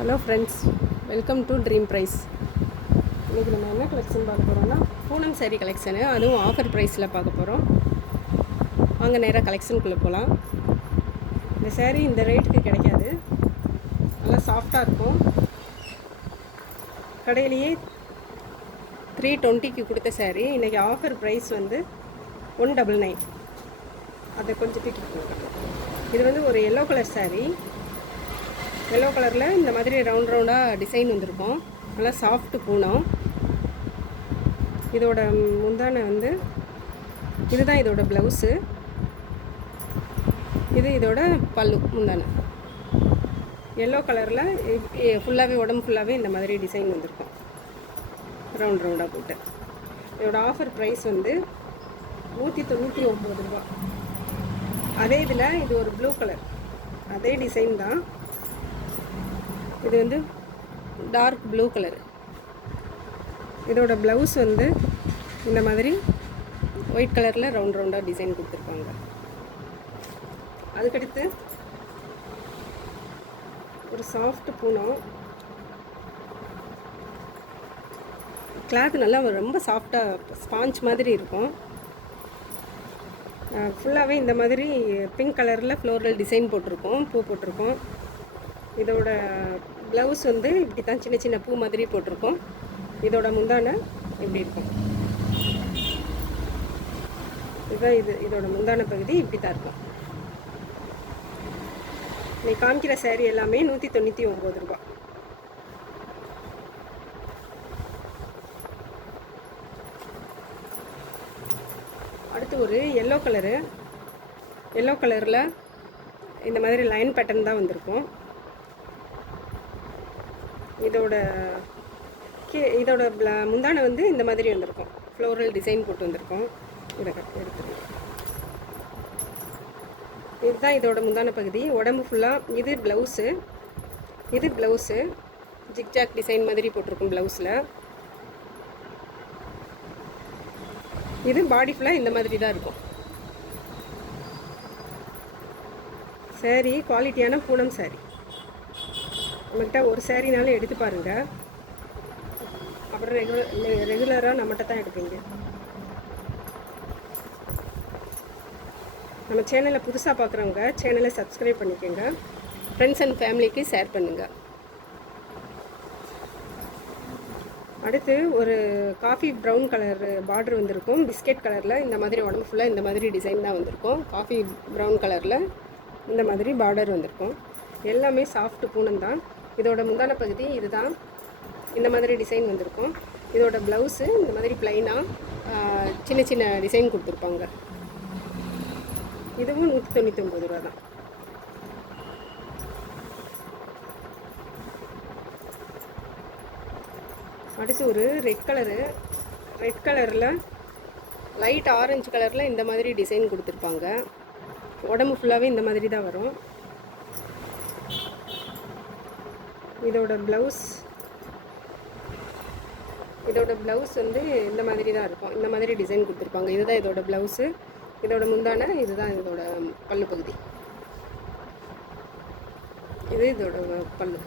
Hello friends, welcome to dream price. இன்றைக்கி நம்ம என்ன கலெக்ஷன் பார்க்க போகிறோம்னா பூனம் சாரீ கலெக்ஷனு, அதுவும் ஆஃபர் ப்ரைஸில் பார்க்க போகிறோம். வாங்க நேராக கலெக்ஷனுக்குள்ளே போகலாம். இந்த சாரீ இந்த ரேட்டுக்கு கிடைக்காது, நல்லா சாஃப்டாக இருக்கும். கடையிலேயே 320க்கு கொடுத்த சாரீ இன்றைக்கி ஆஃபர் ப்ரைஸ் வந்து 199. அதை கொஞ்சம் தூக்கிட்டு போகிறோம். இது வந்து ஒரு எல்லோ கலர் சாரீ. எல்லோ கலரில் இந்த மாதிரி ரவுண்ட் ரவுண்டாக டிசைன் வந்திருக்கும். நல்லா சாஃப்ட் பூனம். இதோட முந்தானை வந்து இதுதான் இதோட ப்ளவுஸு. இது இதோட பல்லு முந்தானை. எல்லோ கலரில் ஃபுல்லாகவே உடம்பு ஃபுல்லாகவே இந்த மாதிரி டிசைன் வந்திருக்கும், ரவுண்ட் ரவுண்டாக போட்டு. இதோட ஆஃபர் ப்ரைஸ் வந்து 199 ரூபா. அதே இதில் இது ஒரு ப்ளூ கலர், அதே டிசைன் தான். இது வந்து டார்க் ப்ளூ கலர். இதோட ப்ளவுஸ் வந்து இந்த மாதிரி ஒயிட் கலரில் ரவுண்ட் ரவுண்டாக டிசைன் கொடுத்துருப்பாங்க. அதுக்கடுத்து ஒரு சாஃப்ட் பூனம். கிளாத் நல்லா ரொம்ப சாஃப்டாக ஸ்பாஞ்ச் மாதிரி இருக்கும். ஃபுல்லாகவே இந்த மாதிரி பிங்க் கலரில் ஃப்ளோரல் டிசைன் போட்டிருக்கோம், பூ போட்டிருக்கோம். இதோட ப்ளவுஸ் வந்து இப்படி தான் சின்ன சின்ன பூ மாதிரி போட்டிருக்கோம். இதோட முந்தானை இப்படி இருக்கும். இதுதான் இதோட முந்தான பகுதி இப்படி தான் இருக்கும். நீ காமிக்கிற சாரீ எல்லாமே 199 ரூபா. அடுத்து ஒரு எல்லோ கலரு. எல்லோ கலரில் இந்த மாதிரி லைன் பேட்டர்ன் தான் வந்திருக்கும். இதோட முந்தானை வந்து இந்த மாதிரி வந்திருக்கும், ஃப்ளோரல் டிசைன் போட்டு வந்திருக்கும். இதை எடுத்துருக்கோம். இதுதான் இதோட முந்தான பகுதி, உடம்பு ஃபுல்லாக. இது ப்ளவுஸு ஜிக்ஜாக் டிசைன் மாதிரி போட்டிருக்கும் ப்ளவுஸில். இது பாடி ஃபுல்லாக இந்த மாதிரி தான் இருக்கும். சாரீ குவாலிட்டியான பூனம் சாரீ. நம்மகிட்ட ஒரு சாரீனாலும் எடுத்து பாருங்கள், அப்புறம் ரெகுலராக நம்மகிட்ட தான் எடுப்பீங்க. நம்ம சேனலை புதுசாக பார்க்குறவங்க சேனலை சப்ஸ்கிரைப் பண்ணிக்கோங்க. ஃப்ரெண்ட்ஸ் அண்ட் ஃபேமிலிக்கு ஷேர் பண்ணுங்கள். அடுத்து ஒரு காஃபி ப்ரௌன் கலர் பார்டர் வந்திருக்கும், பிஸ்கெட் கலரில். இந்த மாதிரி உடம்பு ஃபுல்லாக இந்த மாதிரி டிசைன் தான் வந்திருக்கும். காஃபி ப்ரௌன் கலரில் இந்த மாதிரி பார்டர் வந்திருக்கும். எல்லாமே சாஃப்ட் பூனம் தான். இதோட முந்தான பகுதி இதுதான், இந்த மாதிரி டிசைன் வந்திருக்கும். இதோட ப்ளவுஸு இந்த மாதிரி ப்ளைனாக சின்ன சின்ன டிசைன் கொடுத்துருப்பாங்க. இதுவும் 199 ரூபா தான். அடுத்து ஒரு ரெட் கலரில் லைட் ஆரஞ்சு கலரில் இந்த மாதிரி டிசைன் கொடுத்துருப்பாங்க. உடம்பு ஃபுல்லாகவே இந்த மாதிரி தான் வரும். இதோட ப்ளவுஸ் வந்து இந்த மாதிரி தான் இருக்கும், இந்த மாதிரி டிசைன் கொடுத்துருப்பாங்க. இதுதான் இதோட ப்ளவுஸு. இதோட முந்தானை இதுதான் இதோட பல்லு பகுதி. இது இதோட பல்லு.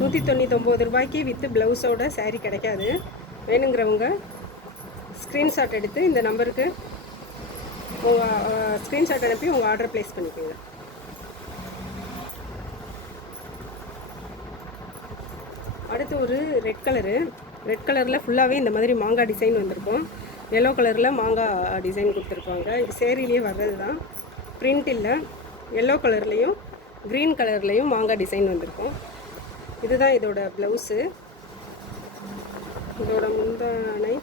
199 ரூபாய்க்கு வித்து ப்ளவுஸோட சாரீ கிடைக்காது. வேணுங்கிறவங்க ஸ்க்ரீன்ஷாட் எடுத்து இந்த நம்பருக்கு ஸ்க்ரீன்ஷாட் அனுப்பி உங்கள் ஆர்டர் ப்ளேஸ் பண்ணிக்கோங்க. அடுத்து ஒரு ரெட் கலரில் ஃபுல்லாகவே இந்த மாதிரி மாங்காய் டிசைன் வந்திருக்கும். எல்லோ கலரில் மாங்காய் டிசைன் கொடுத்துருப்பாங்க. இது சேரீலேயே வர்றது தான், பிரிண்ட் இல்லை. எல்லோ கலர்லேயும் க்ரீன் கலர்லேயும் மாங்காய் டிசைன் வந்திருக்கும். இதுதான் இதோட ப்ளவுஸு. இதோட முந்தானை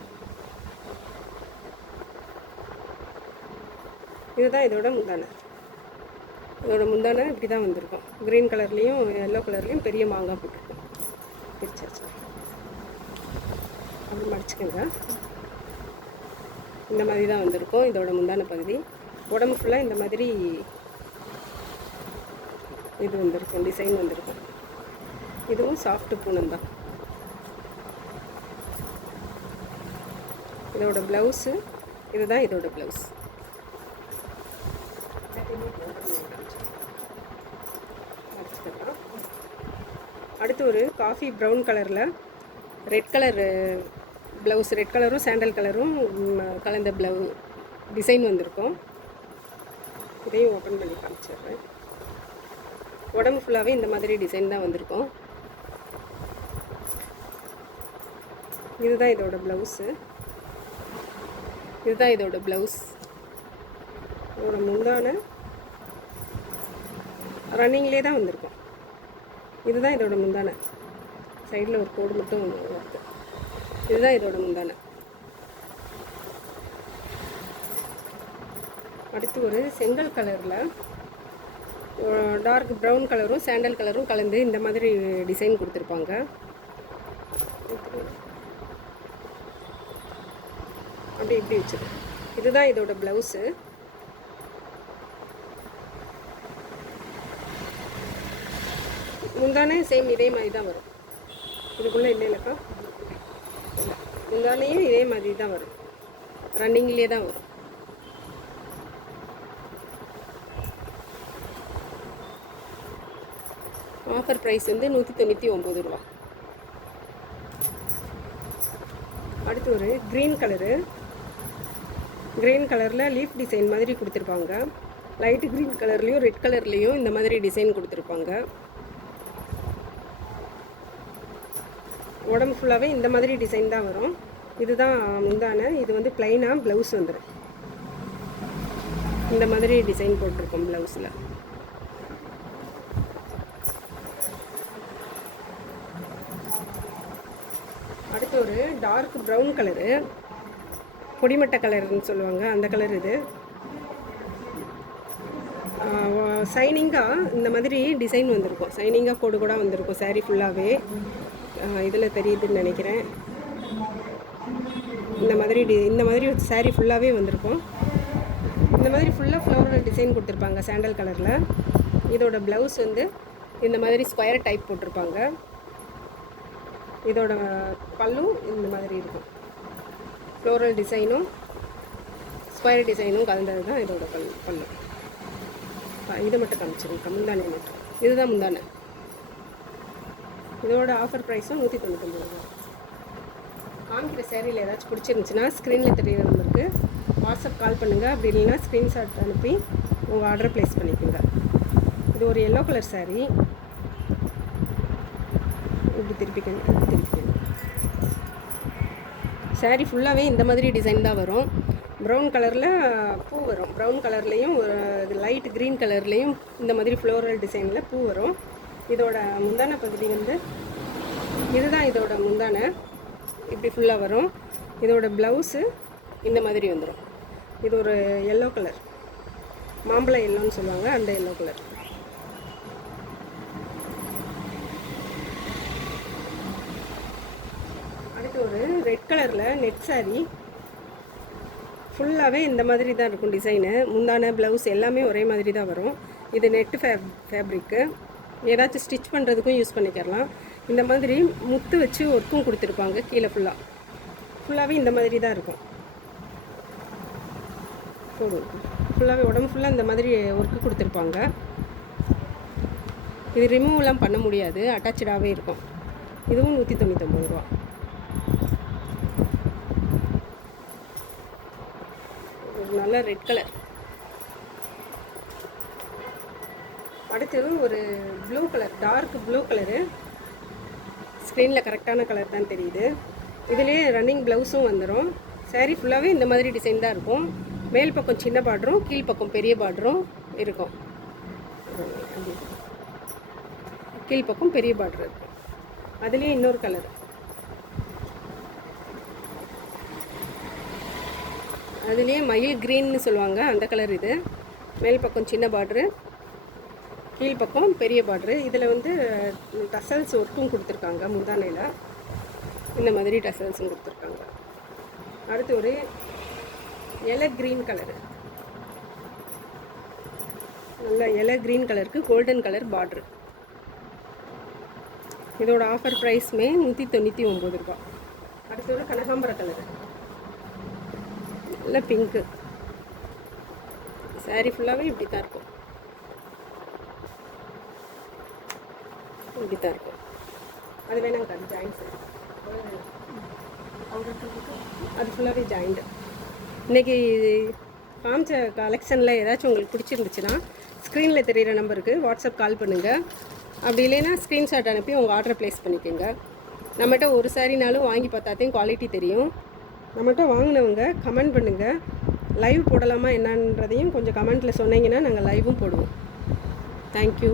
இதுதான் இதோட முந்தானை. இப்படி தான் வந்திருக்கும். க்ரீன் கலர்லேயும் எல்லோ கலர்லேயும் பெரிய மாங்காய் போட்டிருக்கும். பிரிச்சாச்சு, அப்படி மடிச்சுக்கோங்க. இந்த மாதிரி தான் வந்திருக்கும் இதோட முந்தான பகுதி. உடம்பு ஃபுல்லாக இந்த மாதிரி இது வந்திருக்கும், டிசைன் வந்திருக்கும். இதுவும் சாஃப்ட் பூனம் தான். இதோட ப்ளவுஸு இதுதான் இதோட ப்ளவுஸ். அடுத்து ஒரு காஃபி ப்ரௌன் கலரில் ரெட் கலர் ப்ளவுஸ், ரெட் கலரும் சாண்டல் கலரும் கலந்த டிசைன் வந்திருக்கும். இதையும் ஓப்பன் பண்ணி காமிச்சிடுறேன். உடம்பு ஃபுல்லாகவே இந்த மாதிரி டிசைன் தான் வந்திருக்கும். இதுதான் இதோட ப்ளவுஸு. இதுதான் இதோட ப்ளவுஸ். இதோட முந்தான ரன்னிங்லேயே தான் வந்திருக்கும். இதுதான் இதோட முந்தான. சைடில் ஒரு கோடு மட்டும் இருக்குது. இதுதான் இதோட முந்தான. அடுத்து ஒரு செங்கல் கலரில் டார்க் ப்ரௌன் கலரும் சாண்டல் கலரும் கலந்து இந்த மாதிரி டிசைன் கொடுத்துருப்பாங்க. அப்படி இப்படி வச்சுது. இதுதான் இதோட ப்ளவுஸு. முந்தானே சேம் இதே மாதிரி தான் வரும். இதுக்குள்ளே இல்லைல்லக்கா, முந்தானையும் இதே மாதிரி தான் வரும். ரன்னிங்லேயே தான் வரும். ஆஃபர் ப்ரைஸ் வந்து 199 ரூபா. அடுத்து ஒரு க்ரீன் கலரில் லீஃப் டிசைன் மாதிரி கொடுத்துருப்பாங்க. லைட்டு க்ரீன் கலர்லேயும் ரெட் கலர்லேயும் இந்த மாதிரி டிசைன் கொடுத்துருப்பாங்க. உடம்பு ஃபுல்லாகவே இந்த மாதிரி டிசைன் தான் வரும். இதுதான் முந்தான. இது வந்து ப்ளைனாக ப்ளவுஸ் வந்துடும். இந்த மாதிரி டிசைன் போட்டிருக்கோம் ப்ளவுஸில். அடுத்து ஒரு டார்க் ப்ரௌன் கலரு, பொடிமட்டை கலர்னு சொல்லுவாங்க, அந்த கலர் இது. சைனிங்காக இந்த மாதிரி டிசைன் வந்திருக்கும். சைனிங்காக கோடு கூட வந்திருக்கும் சாரீ ஃபுல்லாகவே. இதில் தெரியுதுன்னு நினைக்கிறேன். இந்த மாதிரி சாரீ ஃபுல்லாகவே வந்திருக்கும். இந்த மாதிரி ஃபுல்லாக ஃப்ளவரல் டிசைன் கொடுத்துருப்பாங்க சாண்டல் கலரில். இதோட ப்ளவுஸ் வந்து இந்த மாதிரி ஸ்கொயர் டைப் போட்டிருப்பாங்க. இதோட பல்லும் இந்த மாதிரி இருக்கும். ஃப்ளோரல் டிசைனும் ஸ்கொயர் டிசைனும் கலந்தது தான் இதோட பல்லு. இதை மட்டும் காமிச்சிருங்க, முந்தானே மட்டும். இதுதான் முந்தானே. இதோட ஆஃபர் ப்ரைஸும் 199 ரூபா. காமிக்கிற சேரீயில் ஏதாச்சும் பிடிச்சிருந்துச்சுன்னா ஸ்க்ரீனில் தெரியுற நம்பருக்கு வாட்ஸ்அப் கால் பண்ணுங்கள். அப்படி இல்லைன்னா ஸ்க்ரீன்ஷாட் அனுப்பி உங்கள் ஆர்டர் ப்ளேஸ் பண்ணிக்கோங்க. இது ஒரு எல்லோ கலர் சாரீ. இப்படி திருப்பிக்கணும். சாரீ ஃபுல்லாகவே இந்த மாதிரி டிசைன் தான் வரும். ப்ரௌன் கலரில் பூ வரும். ப்ரௌன் கலர்லேயும் இது லைட் க்ரீன் கலர்லேயும் இந்த மாதிரி ஃப்ளோரல் டிசைனில் பூ வரும். இதோட முந்தான பகுதி வந்து இதுதான் இதோட முந்தான. இப்படி ஃபுல்லாக வரும். இதோட ப்ளவுஸு இந்த மாதிரி வந்துடும். இது ஒரு எல்லோ கலர், மாம்பழம் எல்லோன்னு சொல்லுவாங்க, அந்த எல்லோ கலர். அடுத்து ஒரு ரெட் கலரில் நெட் சாரீ. ஃபுல்லாகவே இந்த மாதிரி தான் இருக்கும் டிசைனு. முந்தான ப்ளவுஸ் எல்லாமே ஒரே மாதிரி தான் வரும். இது நெட்டு ஃபேப்ரிக்கு. ஏதாச்சும் ஸ்டிச் பண்ணுறதுக்கும் யூஸ் பண்ணிக்கலாம். இந்த மாதிரி முத்து வச்சு ஒர்க்கும் கொடுத்துருப்பாங்க. கீழே ஃபுல்லாகவே இந்த மாதிரி தான் இருக்கும். ஃபுல்லாகவே உடம்பு ஃபுல்லாக இந்த மாதிரி ஒர்க்கு கொடுத்துருப்பாங்க. இது ரிமூவ்லாம் பண்ண முடியாது, அட்டாச்சாகவே இருக்கும். இதுவும் 199 ரூபா. ஒரு நல்ல ரெட் கலர். அடுத்து ஒரு blue colour, dark blue colour. ஸ்க்ரீனில் கரெக்டான கலர் தான் தெரியுது. இதுலேயே ரன்னிங் ப்ளவுஸும் வந்துடும். சாரீ ஃபுல்லாகவே இந்த மாதிரி டிசைன் தான் இருக்கும். மேல் பக்கம் சின்ன பார்டரும் கீழ்ப்பக்கம் பெரிய பார்டரும் இருக்கும். கீழ்ப்பக்கம் பெரிய பார்டர் இருக்கும். அதுலேயே இன்னொரு கலர். அதுலேயே மயில் க்ரீன்னு சொல்லுவாங்க, அந்த கலர் இது. மேல் பக்கம் சின்ன பார்டரு, கீழ்ப்பக்கம் பெரிய பார்டரு. இதில் வந்து டசல்ஸ் ஒர்க்கும் கொடுத்துருக்காங்க. முந்தானையில் இந்த மாதிரி டசல்ஸும் கொடுத்துருக்காங்க. அடுத்து ஒரு எலை க்ரீன் கலரு, நல்ல எலை க்ரீன் கலருக்கு கோல்டன் கலர் பார்டரு. இதோட ஆஃபர் ப்ரைஸுமே 199 ரூபா. அடுத்து ஒரு கனகாம்பர கலரு, நல்ல பிங்க்கு. சாரீ ஃபுல்லாகவே இப்படி தான் இருக்கும். இப்படி தான் இருக்கும். அது வேணாங்க, அது ஜாயின்ஸ், அது ஃபுல்லாகவே ஜாயிண்ட். இன்றைக்கி காமிச்ச கலெக்ஷனில் ஏதாச்சும் உங்களுக்கு பிடிச்சிருந்துச்சுன்னா ஸ்க்ரீனில் தெரிகிற நம்பருக்கு வாட்ஸ்அப் கால் பண்ணுங்கள். அப்படி இல்லைன்னா ஸ்க்ரீன்ஷாட் அனுப்பி உங்கள் ஆர்டரை ப்ளேஸ் பண்ணிக்கோங்க. நம்மகிட்ட ஒரு சாரினாலும் வாங்கி பார்த்தாத்தையும் குவாலிட்டி தெரியும். நம்மகிட்ட வாங்கினவங்க கமெண்ட் பண்ணுங்கள். லைவ் போடலாமா என்னன்றதையும் கொஞ்சம் கமெண்ட்டில் சொன்னீங்கன்னா நாங்கள் லைவும் போடுவோம். தேங்க்யூ.